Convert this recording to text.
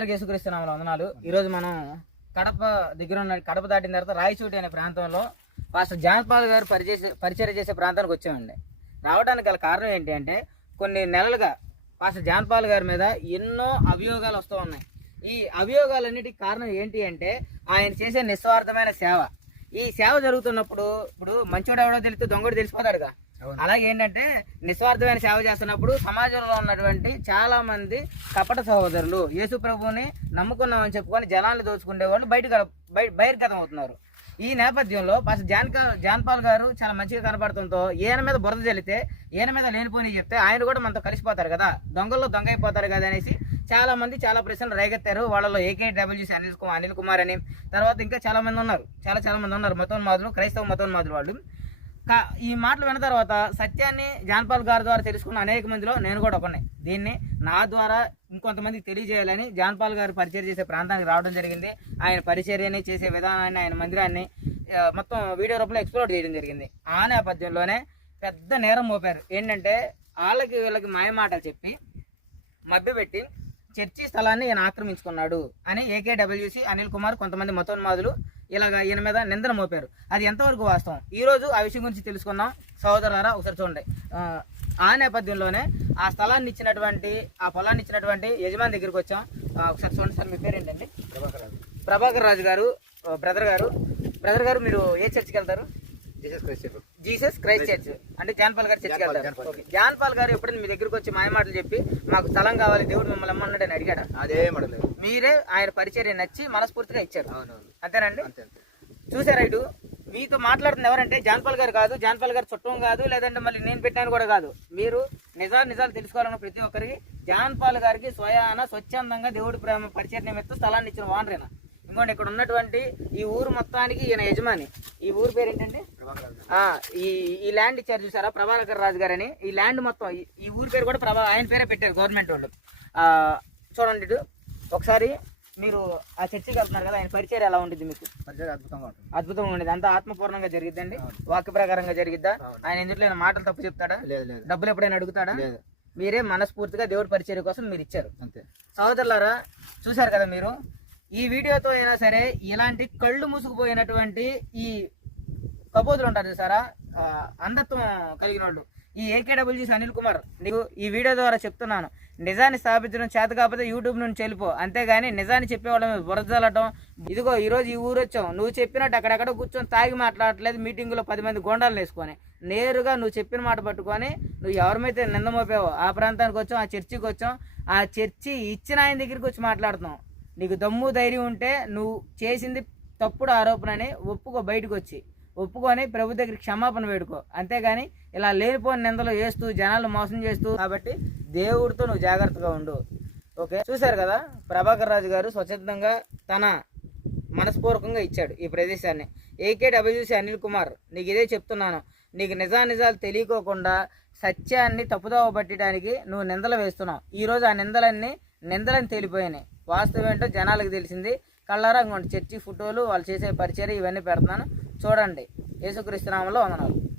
అందరికీ యేసుక్రీస్తునామల వందనాలు. ఈరోజు మనం కడప దగ్గర ఉన్న కడప దాటిన తర్వాత రాయచోటి అనే ప్రాంతంలో పాస్టర్ జాన్పాల్ గారు పరిచయ పరిచయం చేసే ప్రాంతానికి వచ్చామండి. రావడానికి గల కారణం ఏంటి అంటే కొన్ని నెలలుగా పాస్టర్ జాన్పాల్ గారి మీద ఎన్నో అభియోగాలు వస్తూ ఉన్నాయి. ఈ అభియోగాలన్నిటికి కారణం ఏంటి అంటే ఆయన చేసే నిస్వార్థమైన సేవ. ఈ సేవ జరుగుతున్నప్పుడు ఇప్పుడు మంచోడు ఎవడో తెలిస్తే దొంగడు తెలిసిపోతాడుగా. అలాగే ఏంటంటే నిస్వార్థమైన సేవ చేస్తున్నప్పుడు సమాజంలో ఉన్నటువంటి చాలా మంది కపట సహోదరులు యేసు ప్రభువుని నమ్ముకున్నామని చెప్పుకొని జనాలు దోచుకునే వాళ్ళు బయట బహిర్గతం అవుతున్నారు ఈ నేపథ్యంలో ఫస్ట్ జాన్ జాన్పాల్ గారు చాలా మంచిగా కనపడటంతో ఈయన మీద బురద జల్లితే ఈయన మీద లేనిపోని చెప్తే ఆయన కూడా మనతో కలిసిపోతారు కదా. దొంగల్లో దొంగ అయిపోతారు కదా అనేసి చాలా మంది చాలా ప్రశ్నలు రేగెత్తారు. వాళ్ళలో ఏకే డబ్ల్యూసీ అనిల్ కుమార్ అనిల్ కుమార్ అని తర్వాత ఇంకా చాలా మంది ఉన్నారు. చాలా చాలా మంది ఉన్నారు. మతోన్మాదులు క్రైస్తవ మతోన్మాదులు వాళ్ళు. ఈ మాటలు విన్న తర్వాత సత్యాన్ని జాన్పాల్ గారి ద్వారా తెలుసుకున్న అనేక మందిలో నేను కూడా ఒకనే. దీన్ని నా ద్వారా ఇంకొంతమందికి తెలియజేయాలని జాన్పాల్ గారు పరిచయం చేసే ప్రాంతానికి రావడం జరిగింది. ఆయన పరిచర్యని చేసే విధానాన్ని ఆయన మందిరాన్ని మొత్తం వీడియో రూపంలో ఎక్స్ప్లోర్ చేయడం జరిగింది. ఆ నేపథ్యంలోనే పెద్ద నేరం మోపారు. ఏంటంటే వాళ్ళకి వీళ్ళకి మాయమాటలు చెప్పి మభ్యపెట్టి చర్చి స్థలాన్ని ఈయన ఆక్రమించుకున్నాడు అని ఏకేడబ్ల్యూసి అనిల్ కుమార్ కొంతమంది మతోన్మాదులు ఇలాగ ఈయన మీద నిందన మోపారు. అది ఎంతవరకు వాస్తవం? ఈ రోజు ఆ విషయం గురించి తెలుసుకుందాం. సహోదరులారా ఒకసారి చూడండి. ఆ, నేపథ్యంలోనే ఆ స్థలాన్ని ఇచ్చినటువంటి ఆ పొలాన్ని ఇచ్చినటువంటి యజమాని దగ్గరికి వచ్చాం. ఒకసారి చూడండి సార్ మీ పేరు ఏంటండి ప్రభాకర్ రాజు గారు బ్రదర్ గారు. బ్రదర్ గారు మీరు ఏ చర్చికి వెళ్తారు? Jesus Christ. Jesus Christ church. అంటే జాన్పాల్ గారు చర్చికి వెళ్తారు. జాన్పాల్ గారు ఎప్పుడైనా మీ దగ్గరికి వచ్చి మాయమాటలు చెప్పి మాకు స్థలం కావాలి దేవుడు మిమ్మల్ని అమ్మన్నాడు అని అడిగాడా? అదే మీరే ఆయన పరిచర్య నచ్చి మనస్ఫూర్తిగా ఇచ్చారు. అంతేనండి? అంతే అంతే. చూసారా ఇటు? మీతో మాట్లాడుతుంది ఎవరంటే జాన్పాల్ గారు కాదు జాన్పాల్ గారు చుట్టం కాదు లేదంటే మళ్ళీ నేను పెట్టాను కూడా కాదు. మీరు నిజాలు నిజాలు తెలుసుకోవాలన్న ప్రతి ఒక్కరికి జాన్పాల్ గారికి స్వయాన స్వచ్ఛందంగా దేవుడి ప్రేమ పరిచయ నిమిత్తం స్థలాన్ని ఇచ్చిన వానరేనా ఇంకోటి ఇక్కడ ఉన్నటువంటి ఈ ఊరు మొత్తానికి ఈయన యజమాని. ఈ ఊరు పేరు ఏంటంటే ఈ ఈ ల్యాండ్ ఇచ్చారు చూసారా? ప్రభాకర్ రాజు గారని. ఈ ల్యాండ్ మొత్తం ఈ- ఊరి పేరు కూడా ప్రభా ఆయన పేరే పెట్టారు గవర్నమెంట్ వాళ్ళు. ఆ, చూడండి ఇటు. ఒకసారి మీరు ఆ చర్చికి వెళ్తున్నారు కదా ఆయన పరిచయం ఎలా ఉంటుంది మీకు? అద్భుతంగా అద్భుతంగా ఉండేది అంతా ఆత్మపూర్ణంగా జరిగిద్దండి. వాక్య ప్రకారంగా జరిగిద్దా? ఆయన ఏమైనా మాటలు తప్పు చెప్తాడా? లేదు లేదు. డబ్బులు ఎప్పుడైనా అడుగుతాడా? మీరే మనస్ఫూర్తిగా దేవుడి పరిచయం కోసం మీరు ఇచ్చారు. అంతే. సహోదరులారా చూశారు కదా మీరు? ఈ వీడియోతో అయినా సరే ఇలాంటి కళ్ళు మూసుకుపోయినటువంటి ఈ కపోతులు ఉంటారు సారా అంధత్వం కలిగిన వాళ్ళు ఈ ఏకేడబ్ల్యూజీస్ అనిల్ కుమార్ నీకు ఈ వీడియో ద్వారా చెప్తున్నాను. నిజాన్ని స్థాపించడం చేత కాకపోతే యూట్యూబ్ నుంచి వెళ్ళిపో. అంతేగాని నిజాన్ని చెప్పేవాళ్ళ మీద బురదలటం ఇదిగో ఈరోజు ఈ ఊరు వచ్చాం నువ్వు చెప్పినట్టు అక్కడెక్కడ కూర్చొని తాగి మాట్లాడట్లేదు మీటింగులో పది మంది గోండాలు వేసుకొని. నేరుగా నువ్వు చెప్పిన మాట పట్టుకొని నువ్వు ఎవరిమైతే నిందమోపావో ఆ ప్రాంతానికి వచ్చాం ఆ చర్చికి వచ్చాం ఆ చర్చి ఇచ్చిన ఆయన దగ్గరికి వచ్చి మాట్లాడుతున్నాం. నీకు దమ్ము ధైర్యం ఉంటే నువ్వు చేసింది తప్పుడు ఆరోపణ అని ఒప్పుకో బయటకు వచ్చి ఒప్పుకొని ప్రభు దగ్గర క్షమాపణ వేడుకో. అంతేగాని ఇలా లేనిపోని నిందలు వేస్తూ జనాలు మోసం చేస్తూ కాబట్టి దేవుడితో నువ్వు జాగ్రత్తగా ఉండు. ఓకే? చూశారు కదా? ప్రభాకర్ రాజు గారు స్వచ్ఛందంగా తన మనస్పూర్వకంగా ఇచ్చాడు ఈ ప్రదేశాన్ని. ఏకే డబ్ల్యూసి అనిల్ కుమార్ నీకు ఇదే చెప్తున్నాను. నీకు నిజానిజాలు తెలియకోకుండా సత్యాన్ని తప్పుదోవ పట్టడానికి నువ్వు నిందలు వేస్తున్నావు. ఈరోజు ఆ నిందలన్నీ నిందలని తేలిపోయినాయి. వాస్తవం ఏంటో జనాలకు తెలిసింది. కళ్ళారా చర్చి ఫోటోలు వాళ్ళు చేసే పరిచయం ఇవన్నీ పెడుతున్నాను. చూడండి. యేసుక్రీస్తునామంలో వందనాలు.